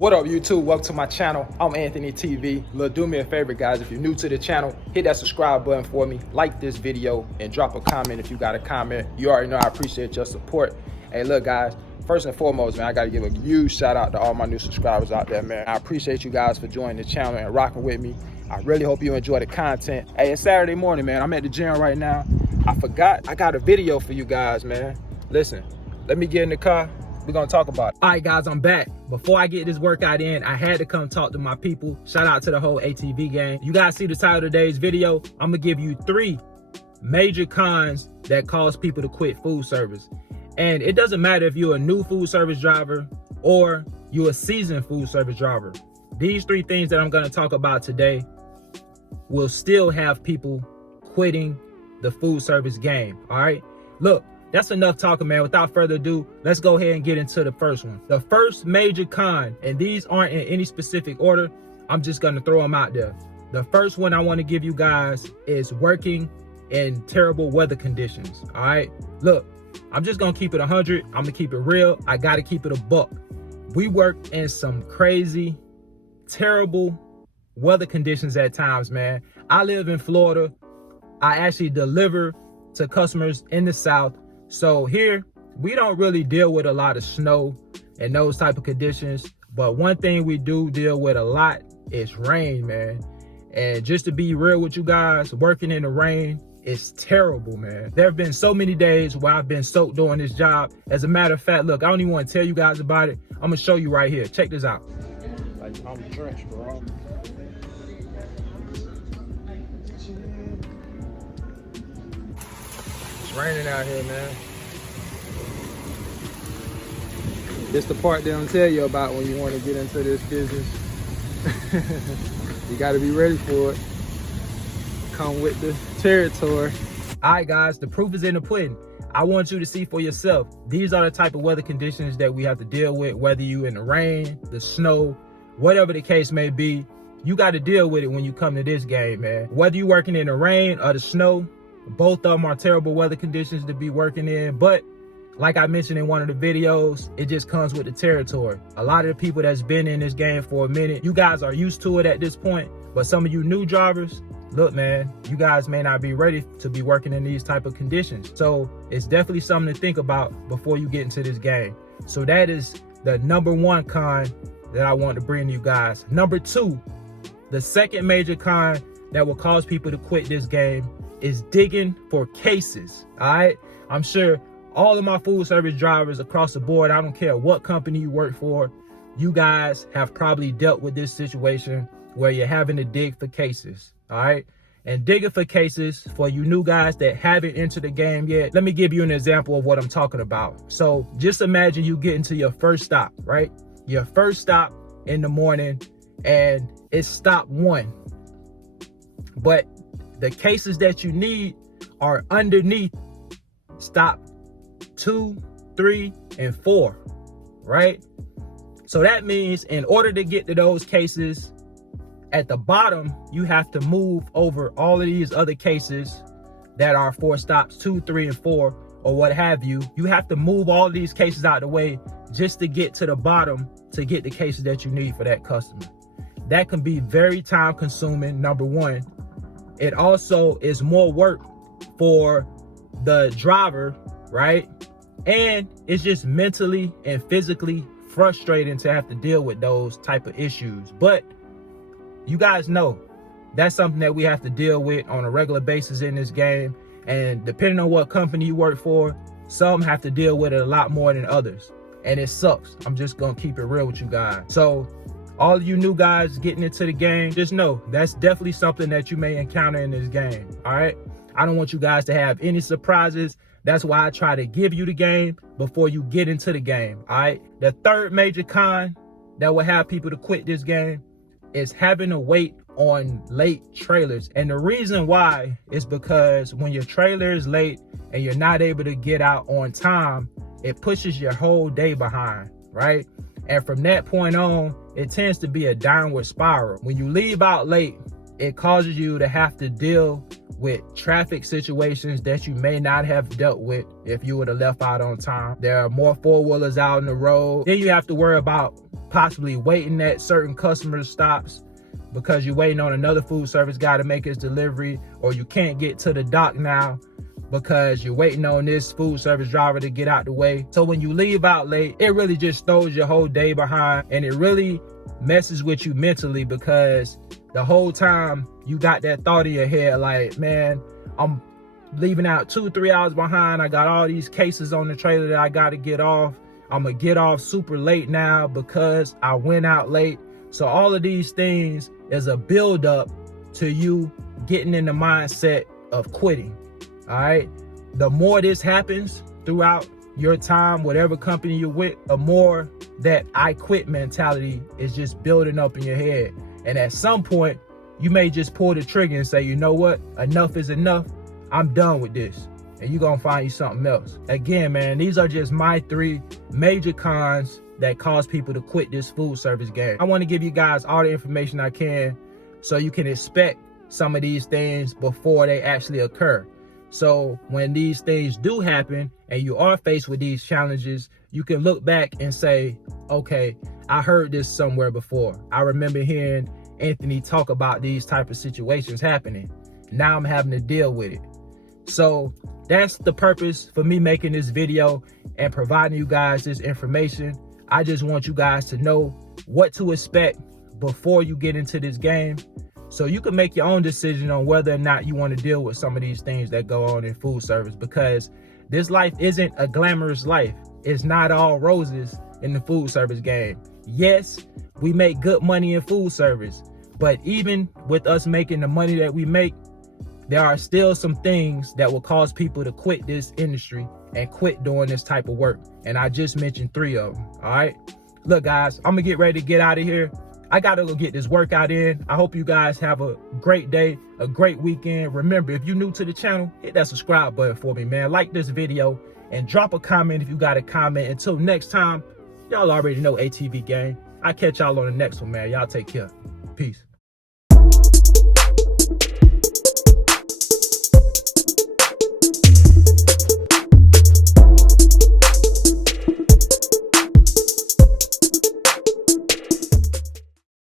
What up, YouTube? Welcome to my channel. I'm Anthony TV. Look, do me a favor, guys. If you're new to the channel, hit that subscribe button for me. Like this video and drop a comment if you got a comment. You already know I appreciate your support. Hey, look, guys. First and foremost, man, I got to give a huge shout out to all my new subscribers out there, man. I appreciate you guys for joining the channel and rocking with me. I really hope you enjoy the content. Hey, it's Saturday morning, man. I'm at the gym right now. I forgot I got a video for you guys, man. Listen, let me get in the car. We're gonna talk about it. All right, guys, I'm back. Before I get this workout in, I had to come talk to my people. Shout out to the whole ATV gang. You guys see the title of today's video. I'm gonna give you 3 major cons that cause people to quit food service. And it doesn't matter if you're a new food service driver or you're a seasoned food service driver. These 3 things that I'm gonna talk about today will still have people quitting the food service game, all right? Look, that's enough talking, man. Without further ado, let's go ahead and get into the first one. The first major con, and these aren't in any specific order, I'm just gonna throw them out there. The first one I wanna give you guys is working in terrible weather conditions, all right? Look, I'm just gonna keep it 100. I'm gonna keep it real. I gotta keep it a buck. We work in some crazy, terrible weather conditions at times, man. I live in Florida. I actually deliver to customers in the South. So here, we don't really deal with a lot of snow and those type of conditions. But one thing we do deal with a lot is rain, man. And just to be real with you guys, working in the rain is terrible, man. There have been so many days where I've been soaked doing this job. As a matter of fact, look, I don't even want to tell you guys about it. I'm gonna show you right here. Check this out. Like, I'm drenched, bro. It's raining out here, man. This the part they don't tell you about when you want to get into this business. You got to be ready for it. Come with the territory. All right, guys, the proof is in the pudding. I want you to see for yourself. These are the type of weather conditions that we have to deal with, whether you in the rain, the snow, whatever the case may be. You got to deal with it when you come to this game, man. Whether you're working in the rain or the snow, both of them are terrible weather conditions to be working in. But like I mentioned in one of the videos, it just comes with the territory. A lot of the people that's been in this game for a minute, you guys are used to it at this point. But some of you new drivers, look, man, you guys may not be ready to be working in these type of conditions. So it's definitely something to think about before you get into this game. So that is the number 1 con that I want to bring to you guys. Number 2, the second major con that will cause people to quit this game is digging for cases, all right? I'm sure all of my food service drivers across the board, I don't care what company you work for, you guys have probably dealt with this situation where you're having to dig for cases, all right? And digging for cases, for you new guys that haven't entered the game yet, let me give you an example of what I'm talking about. So just imagine you get into your first stop, right? Your first stop in the morning, and it's stop 1. But the cases that you need are underneath stop 2, 3, and 4, right? So that means in order to get to those cases, at the bottom, you have to move over all of these other cases that are for stops 2, 3, and 4, or what have you. You have to move all of these cases out of the way just to get to the bottom to get the cases that you need for that customer. That can be very time consuming, number 1. It also is more work for the driver, right? And it's just mentally and physically frustrating to have to deal with those type of issues. But you guys know that's something that we have to deal with on a regular basis in this game. And depending on what company you work for, some have to deal with it a lot more than others. And it sucks. I'm just gonna keep it real with you guys. So all of you new guys getting into the game, just know that's definitely something that you may encounter in this game, all right? I don't want you guys to have any surprises. That's why I try to give you the game before you get into the game, all right? The third major con that will have people to quit this game is having to wait on late trailers. And the reason why is because when your trailer is late and you're not able to get out on time, it pushes your whole day behind, right? And from that point on, it tends to be a downward spiral. When you leave out late, it causes you to have to deal with traffic situations that you may not have dealt with if you would have left out on time. There are more four-wheelers out on the road. Then you have to worry about possibly waiting at certain customer stops because you're waiting on another food service guy to make his delivery, or you can't get to the dock now because you're waiting on this food service driver to get out the way. So when you leave out late, it really just throws your whole day behind, and it really messes with you mentally because the whole time you got that thought in your head like, man, I'm leaving out 2-3 hours behind. I got all these cases on the trailer that I got to get off. I'm gonna get off super late now because I went out late. So all of these things is a buildup to you getting in the mindset of quitting. All right, the more this happens throughout your time, whatever company you're with, the more that I quit mentality is just building up in your head. And at some point, you may just pull the trigger and say, you know what, enough is enough. I'm done with this. And you're gonna find you something else. Again, man, these are just my 3 major cons that cause people to quit this food service game. I wanna give you guys all the information I can so you can expect some of these things before they actually occur. So when these things do happen and you are faced with these challenges, you can look back and say, okay, I heard this somewhere before. I remember hearing Anthony talk about these type of situations happening. Now I'm having to deal with it. So that's the purpose for me making this video and providing you guys this information. I just want you guys to know what to expect before you get into this game, so you can make your own decision on whether or not you want to deal with some of these things that go on in food service, because this life isn't a glamorous life. It's not all roses in the food service game. Yes, we make good money in food service, but even with us making the money that we make, there are still some things that will cause people to quit this industry and quit doing this type of work. And I just mentioned 3 of them, all right? Look, guys, I'm gonna get ready to get out of here. I gotta go get this workout in. I hope you guys have a great day, a great weekend. Remember, if you're new to the channel, hit that subscribe button for me, man. Like this video and drop a comment if you got a comment. Until next time, y'all already know ATV gang. I'll catch y'all on the next one, man. Y'all take care. Peace.